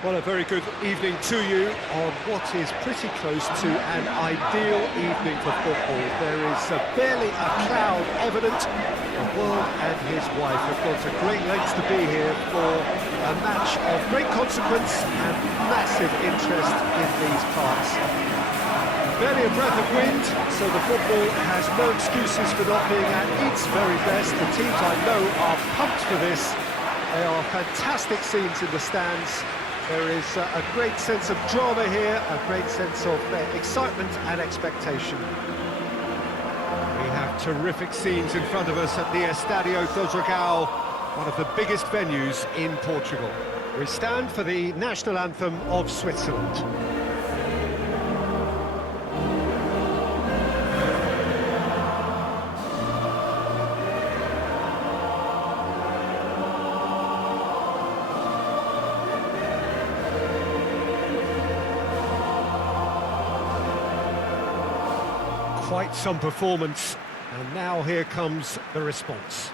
Well, a very good evening to you on what is pretty close to an ideal evening for football. There is barely a cloud evident. The world and his wife have gone to great lengths to be here for a match of great consequence and massive interest in these parts. Barely a breath of wind, so the football has no excuses for not being at its very best. The teams I know are pumped for this. They are fantastic scenes in the stands. There is a great sense of drama here, a great sense of excitement and expectation. We have terrific scenes in front of us at the Estadio do Dragão, one of the biggest venues in Portugal. We stand for the national anthem of Switzerland. Quite some performance, and now here comes the response.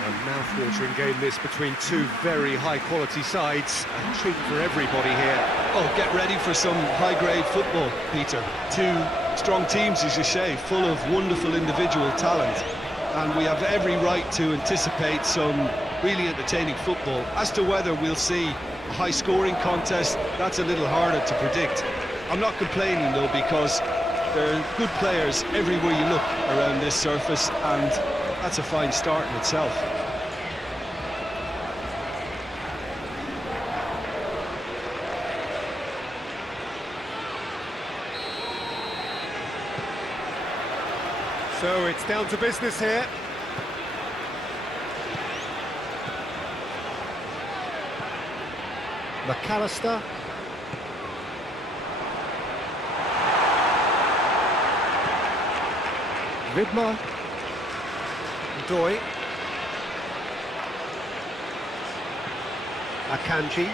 A mouth-watering game this between two very high-quality sides. A treat for everybody here. Oh, get ready for some high-grade football, Peter. Two strong teams, as you say, full of wonderful individual talent. And we have every right to anticipate some really entertaining football. As to whether we'll see a high-scoring contest, that's a little harder to predict. I'm not complaining, though, because there are good players everywhere you look around this surface, and that's a fine start in itself. So it's down to business here. McAllister. Vidmar. Doi. Akanji.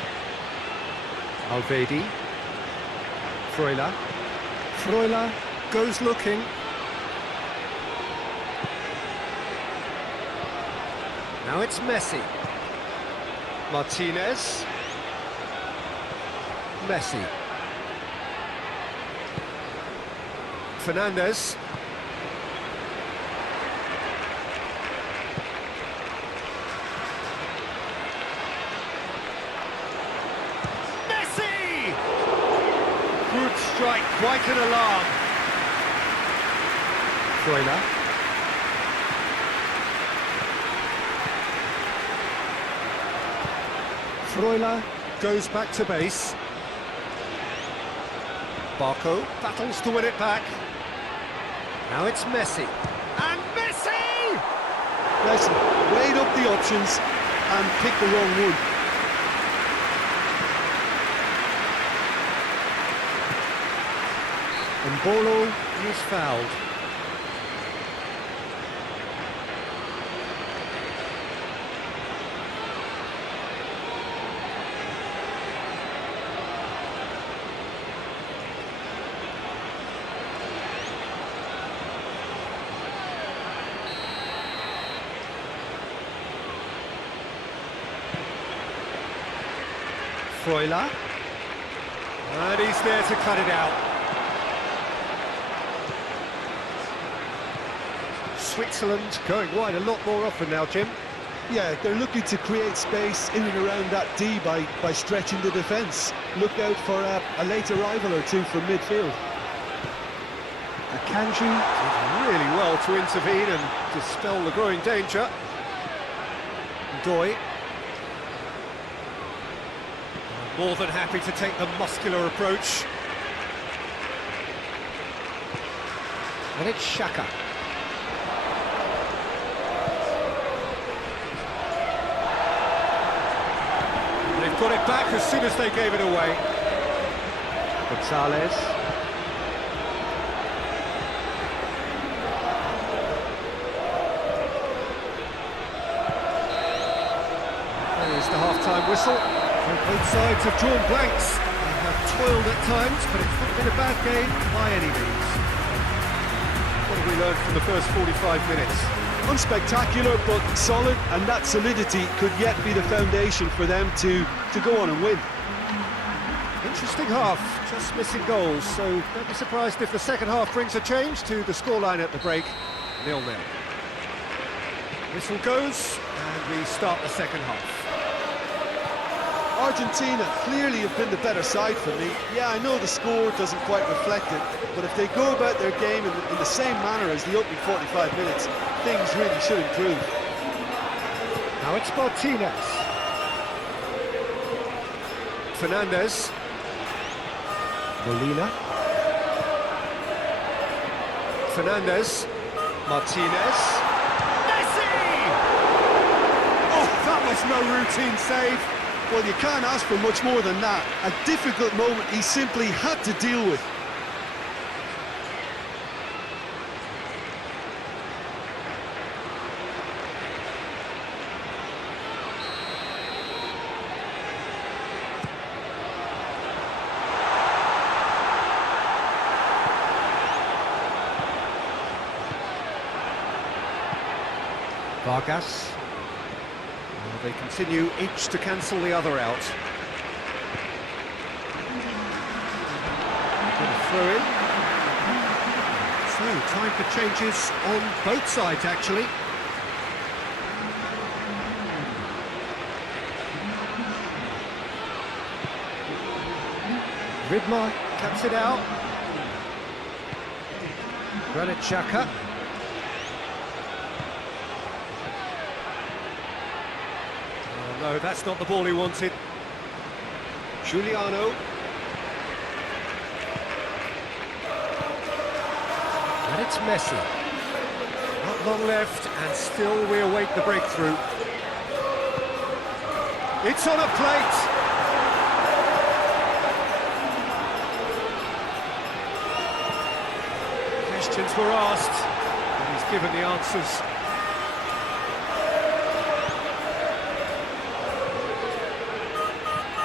Alvedi. Freuler. Freuler goes looking. Now it's Messi. Martinez. Messi. Fernandez. Messi! Good strike, quite an alarm. Freuler. Freuler goes back to base. Barco battles to win it back. Now it's Messi. And Messi! Listen, weighed up the options and picked the wrong one. And Bolo is fouled. Freuler, and he's there to cut it out. Switzerland going wide a lot more often now, Jim. Yeah, they're looking to create space in and around that D by stretching the defence. Look out for a late arrival or two from midfield. Akanji did really well to intervene and dispel the growing danger. Doi. More than happy to take the muscular approach. And it's Xhaka. They've got it back as soon as they gave it away. Gonzalez. There's the half-time whistle. And both sides have drawn blanks. They have toiled at times, but it's not been a bad game by any means. What have we learned from the first 45 minutes? Unspectacular, but solid, and that solidity could yet be the foundation for them to go on and win. Interesting half, just missing goals, so don't be surprised if the second half brings a change to the scoreline at the break, 0-0. Whistle goes, and we start the second half. Argentina clearly have been the better side for me. Yeah, I know the score doesn't quite reflect it, but if they go about their game in the same manner as the opening 45 minutes, things really should improve. Now it's Martinez. Fernandez. Molina. Fernandez. Martinez. Messi! Oh, that was no routine save. Well, you can't ask for much more than that. A difficult moment he simply had to deal with. Vargas. Well, they continue each to cancel the other out. Throw in. So, time for changes on both sides, actually. Vidmar cuts it out. Granit Xhaka. No, that's not the ball he wanted. Giuliano. And it's Messi. Not long left, and still we await the breakthrough. It's on a plate! Questions were asked, and he's given the answers.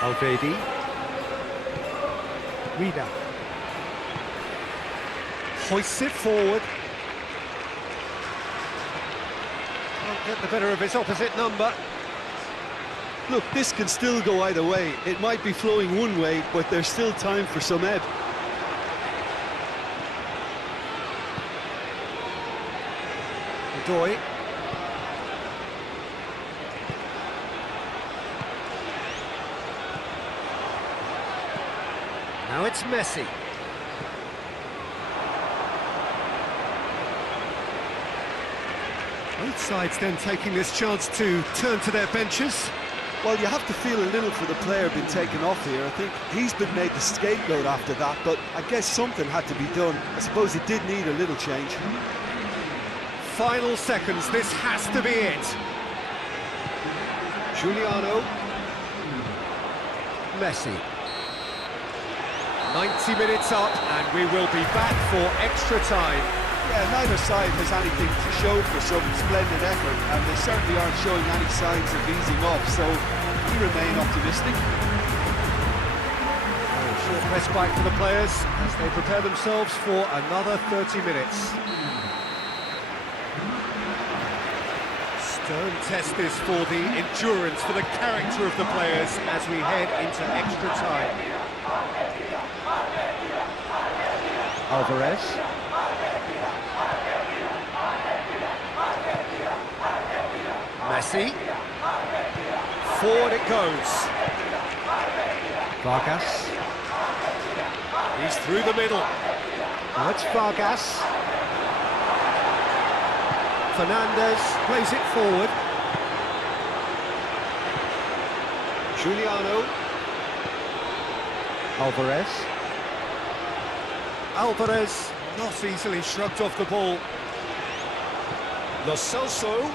Alvedi. Vida. Hoists it forward. Can't get the better of his opposite number. Look, this can still go either way. It might be flowing one way, but there's still time for some ebb. Doi. Now it's Messi. Both sides then taking this chance to turn to their benches. Well, you have to feel a little for the player being taken off here. I think he's been made the scapegoat after that, but I guess something had to be done. I suppose it did need a little change. Final seconds, this has to be it. Giuliano. Messi. 90 minutes up, and we will be back for extra time. Yeah, neither side has anything to show for some splendid effort, and they certainly aren't showing any signs of easing off, so we remain optimistic. Short respite for the players as they prepare themselves for another 30 minutes. Stern test this for the endurance, for the character of the players as we head into extra time. Alvarez. Messi. Forward it goes. Vargas. He's through the middle. Now it's Vargas. Fernandez plays it forward. Giuliano. Alvarez. Alvarez Not easily shrugged off the ball. Lo Celso.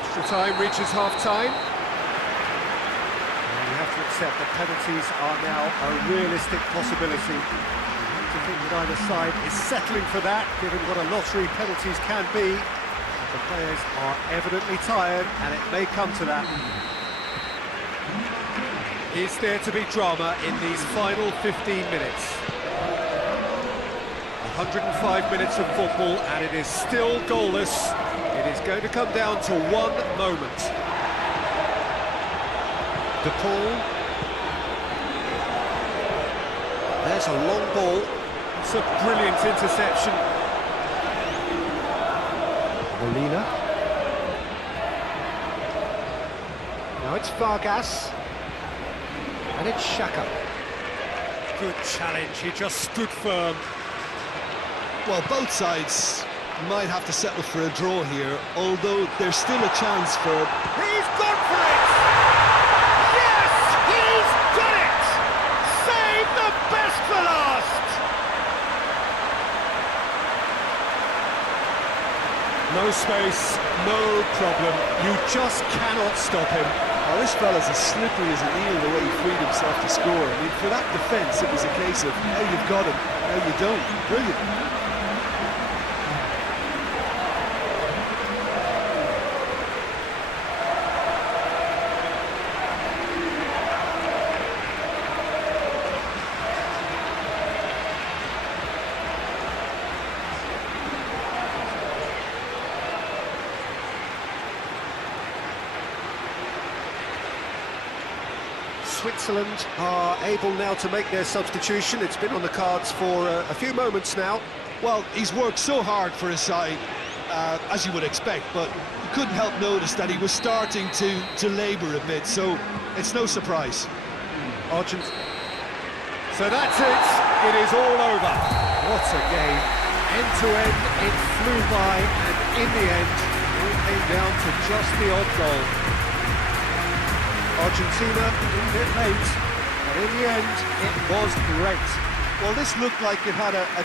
Extra time reaches half-time. And you have to accept that penalties are now a realistic possibility. You have to think that either side is settling for that, given what a lottery penalties can be. The players are evidently tired, and it may come to that. Is there to be drama in these final 15 minutes? 105 minutes of football, and it is still goalless. It is going to come down to one moment. De Paul. There's a long ball. It's a brilliant interception. Molina. Now it's Vargas. And it's Xhaka. Good challenge, he just stood firm. Well, both sides might have to settle for a draw here, although there's still a chance for... He's gone for it! Yes, he's done it! Save the best for last! No space, no problem. You just cannot stop him. Oh, this fella's as slippery as an eel the way he freed himself to score. I mean, for that defence, it was a case of now you've got him, now you don't. Brilliant. Switzerland are able now to make their substitution. It's been on the cards for a few moments now. Well, he's worked so hard for his side, as you would expect, but you couldn't help notice that he was starting to labour a bit, so it's no surprise. Argentina. So that's it. It is all over. What a game. End to end, it flew by, and in the end, it all came down to just the odd goal. Argentina a bit late, but in the end, it was great. Well, this looked like it had a